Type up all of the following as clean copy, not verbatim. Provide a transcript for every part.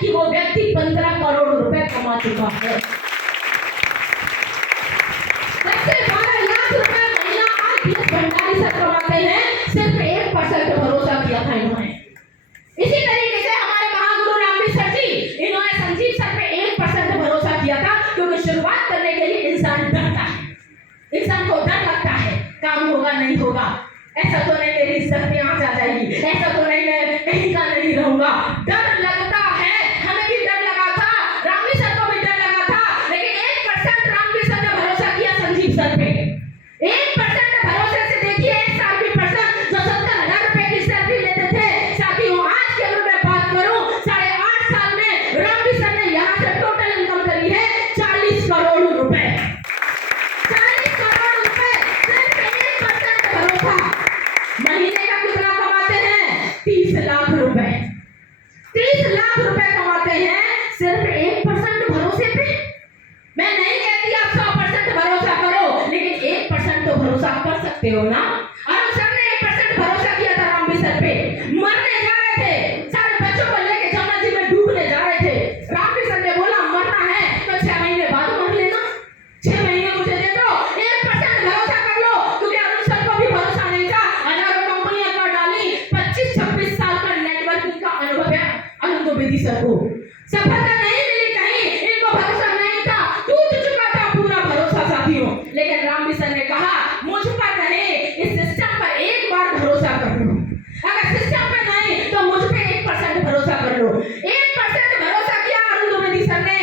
कि वो व्यक्ति 15 करोड़ रुपए कमा चुका है। 12 लाख रुपए महीना आज भंडारी सर कमाते हैं, सिर्फ 1% भरोसा किया था इन्होंने। इसी तरीके से हमारे महागुरु रामवीर सर जी, इन्होंने संजीव सर पे 1% भरोसा किया था, क्योंकि शुरुआत करने के लिए इंसान डरता है, इंसान को डर लगता है, काम होगा नहीं होगा, ऐसा तो नहीं मेरी इज्जत यहाँ आ जाएगी, ऐसा तो नहीं मैं कहीं का नहीं रहूंगा, डर लगता है। हमें भी डर लगा था, रामवीर सर को भी डर लगा था, लेकिन 1% रामवीर सर ने भरोसा किया संजीव सर पे। 1% भरोसे से देखिए 1% जो 70,000 रुपए की सैलरी लेते थे, साथियों आज के अगर मैं बात करूं 8.5 साल में रामवीर सर ने यहाँ से टोटल इनकम करी है 40 करोड़ रुपए। 40 करोड़ रुपए सिर्फ 1% भरोसा। महीने का कितना कमाते हैं? 30 लाख रुपए। 30 लाख रुपए कमाते हैं सिर्फ 1% भरोसे पे। मैं नहीं कहती आप 100% भरोसा करो, लेकिन 1% तो भरोसा कर सकते हो ना। और सर ने 1% भरोसा किया था रामवीर सर पे। मरने जा रहे थे, सारे बच्चों को लेके जमुना जी में डूबने जा रहे थे। रामवीर सर ने बोला मरना है तो 6 महीने बाद मर लेना, 6 महीने मुझे दे दो, 1% भरोसा कर लो, क्योंकि अरुण सर को भी भरोसा नहीं था। हजारों कंपनियां कर डाली, 25-26 साल का नेटवर्किंग का अनुभव है अरुण बेदी सर को। सफलता नहीं मिली कहीं, इनको भरोसा नहीं था, टूट चुका था पूरा भरोसा साथियों। लेकिन रामवीर सर ने कहा मुझ पर नहीं, इस सिस्टम पर एक बार भरोसा कर लो। अगर सिस्टम पे नहीं तो मुझ पे 1% भरोसा कर लो। 1% भरोसा किया अरुण बेदी सर ने,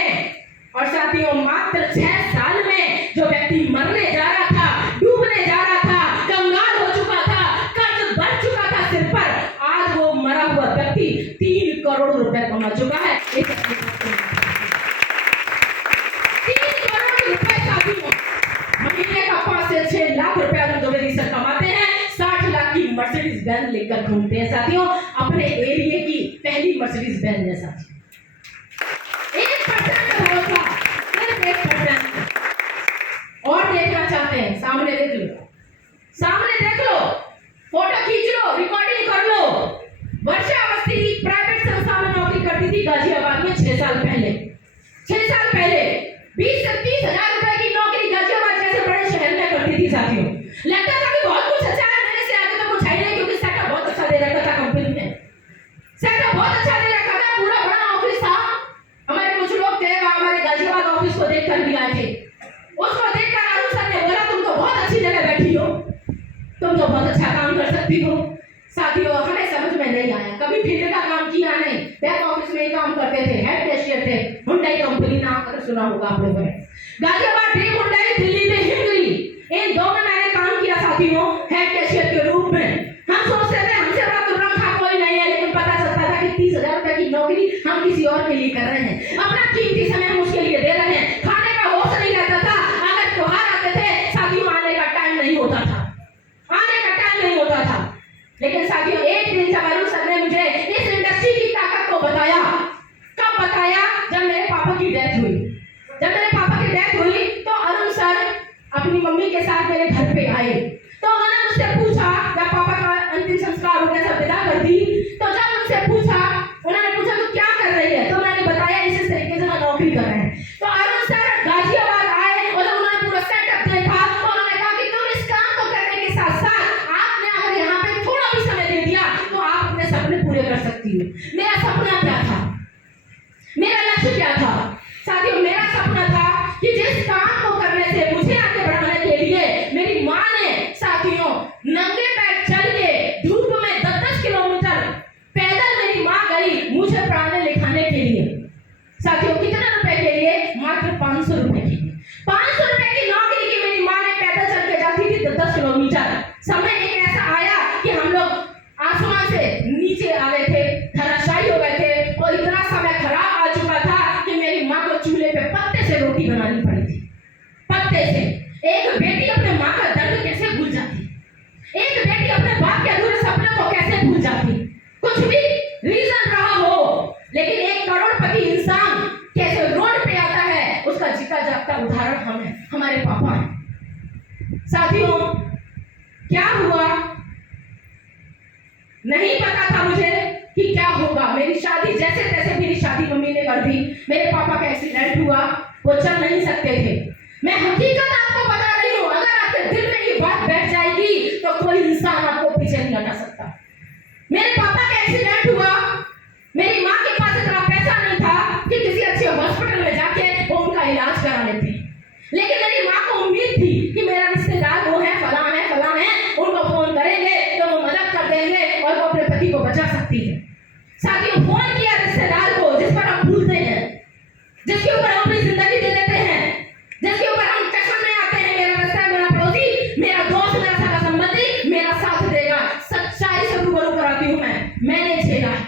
और साथियों मात्र 6 साल में जो व्यक्ति मरने जा रहा था, डूबने जा रहा था, कंगाल हो चुका था, कर्ज बढ़ चुका था सिर पर, आज वो मरा हुआ व्यक्ति 3 करोड़ रुपए कमा चुका है। 3 करोड़ रुपए साथियों, महीने का 5 से 6 लाख रुपए अरुण बेदी सर कमाते हैं, 60 लाख की मर्सिडीज बेंज लेकर घूमते हैं साथियों, अपने एरिया की पहली मर्सिडीज बेंज है साथियों। 1% भरोसा, सिर्फ 1%। और देखना चाहते हैं सामने देख लो, सामने देख लो, फोटो खींच लो, रिकॉर्डिंग कर लो। वर्षा अवस्थी प्राइवेट संस्था में नौकरी करती थी गाजियाबाद में 6 साल पहले। 6 साल पहले 20 से 30 हजार रुपए की नौकरी गाजियाबाद जैसे बड़े शहर में करती थी साथियों। लगता था कि बहुत कुछ अच्छा है, मेरे से आगे तो कुछ है नहीं, क्योंकि सेटअप बहुत अच्छा दे रखा था कंपनी ने, सेटअप बहुत अच्छा दे रखा था, पूरा बड़ा ऑफिस था। हमारे कुछ लोग थे वहां, हमारे गाजियाबाद ऑफिस को देखकर भी आए थे। उसको देखकर अरुण सर ने बोला तुम तो बहुत अच्छी जगह बैठी हो, तुम तो बहुत अच्छा काम कर सकती हो। साथियों हमें समझ में नहीं आया, कभी फील्ड का काम किया नहीं, बैक ऑफिस में ही काम करते थे, हेड कैशियर थे। हुंडई कंपनी नाम अगर सुना होगा आप लोगों ने, गाजियाबाद ड्रीम हुंडई, दिल्ली में हिमगिरी, इन दो में मैंने काम किया साथियों, हेड कैशियर के रूप में। हम सोचते थे हमसे बड़ा तुर्रम खा कोई नहीं है, लेकिन पता चलता था कि 30,000 रुपए की नौकरी हम किसी और के लिए कर रहे हैं, अपना कीमती समय हम उसके लिए दे रहे हैं। खाने का होश नहीं रहता था, अगर त्योहार आते थे साथियों आने का टाइम नहीं होता था, आने का टाइम नहीं होता था। लेकिन साथियों एक दिन जब अरुण सर ने मुझे इस इंडस्ट्री की ताकत को बताया, कब बताया? जब मेरे पापा की डेथ हुई। जब मेरे पापा की डेथ हुई तो अरुण सर अपनी मम्मी के साथ मेरे घर पे आए, तो उन्होंने मुझसे पूछा, जब पापा का अंतिम संस्कार हो गया, सब विदा कर दी, तो जब उनसे पूछा, उन्होंने पूछा तू क्या कर रही है, तो मैंने बताया इस तरीके से मैं नौकरी कर रहे हैं। तो अरुण सर गाजियाबाद आए और उन्होंने पूरा सेटअप देखा, तो उन्होंने कहा कि तुम इस काम को करने के साथ साथ आपने अगर यहाँ पे थोड़ा भी समय दे दिया तो आप अपने सपने पूरे कर सकती हो। मेरा सपना क्या था, मेरा लक्ष्य क्या था साथियों? मेरा सपना था कि जिस काम को करने से मुझे आगे बढ़ाने के लिए मेरी माँ ने साथियों नंगे पैर चल के धूप में 10-10 किलोमीटर पैदल मेरी माँ गई मुझे पढ़ाने लिखाने के लिए। साथियों कितने रुपए के लिए? मात्र 500 रुपए के लिए। 500 रुपए की नौकरी की मेरी माँ ने पैदल चल के जाती थी 10-10 किलोमीटर। समय एक ऐसा आया कि हम लोग आसमान से नीचे आ गए थे, धराशायी हो गए थे, और इतना समय खराब आ चुका था कि मेरी माँ को चूल्हे पे पत्ते से रोटी बनानी पड़ी थी, पत्ते से। एक बेटी अपने माँ का दर्द कैसे भूल जाती, एक बेटी अपने बाप के अधूरे सपने को कैसे भूल जाती, कुछ भी रीजन रहा हो, लेकिन एक करोड़पति इंसान कैसे रोड पे आता है, उसका जीता जागता उदाहरण हम है, हमारे पापा हैं। साथियों क्या हुआ नहीं पता था मुझे कि क्या होगा। मेरी शादी जैसे तैसे, मेरी शादी मम्मी ने कर दी। मेरे पापा का एक्सीडेंट हुआ, वो चल नहीं सकते थे। मैं हकीकत आपको बता रही हूँ, अगर आपके दिल में ये बात बैठ जाएगी तो कोई इंसान आपको पीछे नहीं हटा सकता। मेरे पापा का एक्सीडेंट हुआ, मेरी माँ के पास इतना पैसा नहीं था कि किसी अच्छे हॉस्पिटल में जाके वो उनका इलाज करा लेते, लेकिन मेरी माँ को उम्मीद थी कि मेरा रिश्तेदार वो है, फला है, उनको फोन करेंगे तो वो मदद कर देंगे और वो अपने पति को बचा सकती है। साथियों, फोन किया रिश्तेदार को जिस पर हम भूलते हैं, जिसके ऊपर हम अपनी जिंदगी दे देते हैं, जिसके ऊपर हम टशन में आते हैं, मेरा रिश्ता, मेरा पड़ोसी, मेरा दोस्त, मेरा सगा संबंधी मेरा साथ देगा। सच्चाई से रूबरू कराती हूँ मैंने झेला है।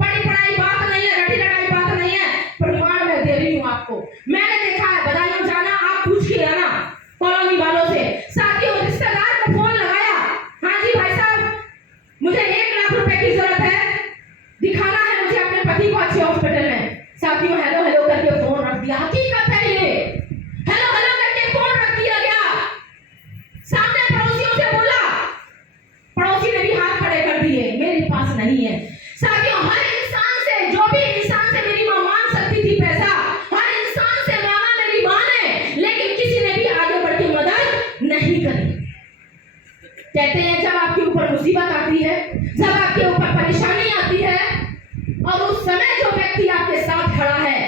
पढ़ी पढ़ाई बात नहीं है, रटी रटाई बात नहीं है, प्रमाण मैं दे रही हूँ आपको। मैंने देखा है, बधाइयों जाना, आप पूछ के आना कॉलोनी वालों से। साथियों, रिश्तेदार को फोन लगाया, हाँ जी भाई साहब, मुझे 1 लाख रुपए की जरूरत है, दिखाना है मुझे अपने पति को अच्छे हॉस्पिटल में। साथियों, हेलो हेलो करके फोन रख दिया। हकीकत है ये, हेलो हेलो करके फोन रख दिया गया। सामने पड़ोसियों से बोला, पड़ोसी ने भी हाथ खड़े कर दिए, मेरे पास नहीं है। साथियों, हर इंसान से, जो भी इंसान से मेरी मां मांग सकती थी पैसा, हर इंसान से मांगा मेरी मां ने, लेकिन किसी ने भी आगे बढ़ के मदद नहीं करी। कहते हैं जब आपके ऊपर मुसीबत आती है, जब आपके ऊपर परेशानी आती है, और उस समय जो व्यक्ति आपके साथ खड़ा है,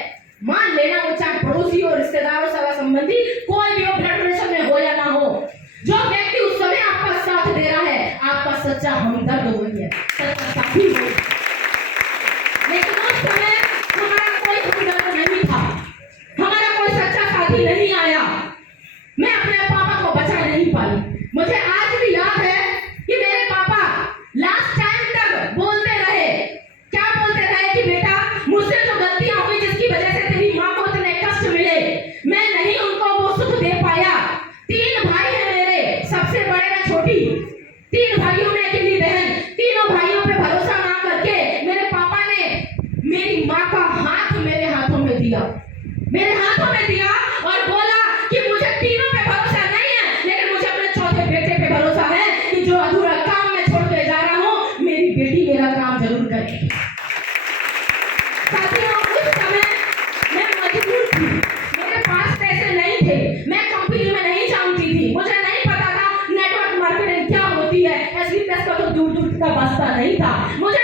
मान लेना वो चाहे पड़ोसी हो, रिश्तेदार हो, सगा संबंधी, कोई भी हो, ब्लड रिलेशन में हो या ना हो, जो व्यक्ति उस समय आपका साथ दे रहा है, आपका सच्चा हमदर्द वही है, सच्चा साथी वही है। लेकिन उस समय हमारा कोई हमदर्द नहीं था, हमारा कोई सच्चा साथी नहीं आया। मैं अपने पापा को बचा नहीं पाई। मुझे आज भी याद है कि मेरे पापा लास्ट टाइम तक बोलते रहे, क्या बोलते रहे कि बेटा, मुझसे जो गलतियां हुई, जिसकी वजह से तेरी माँ को इतने कष्ट मिले, मैं नहीं उनको वो सुख दे पाया। 3 भाई हैं मेरे, सबसे बड़े मैं छोटी, 3 भाइयों में अकेली बहन। तीनों भाइयों पे भरोसा ना करके मेरे पापा ने मेरी माँ का हाथ मेरे हाथों में दिया, मेरे हाथों में दिया और बोला कि मुझे तीनों पे भरोसा नहीं है, लेकिन मुझे अपने चौथे बेटे पे भरोसा है कि जो अधूरा काम मैं छोड़ के जा रहा हूँ, मेरी बेटी मेरा काम जरूर करेगी। साथियों, उस समय मैं मजबूर थी, मेरे पास पैसे नहीं थे, मैं कंपनी में नहीं जानती थी, मुझे नहीं पता था नेटवर्क मार्केटिंग क्या होती है, एसबीएस का तो दूर दूर का वास्ता नहीं था, मुझे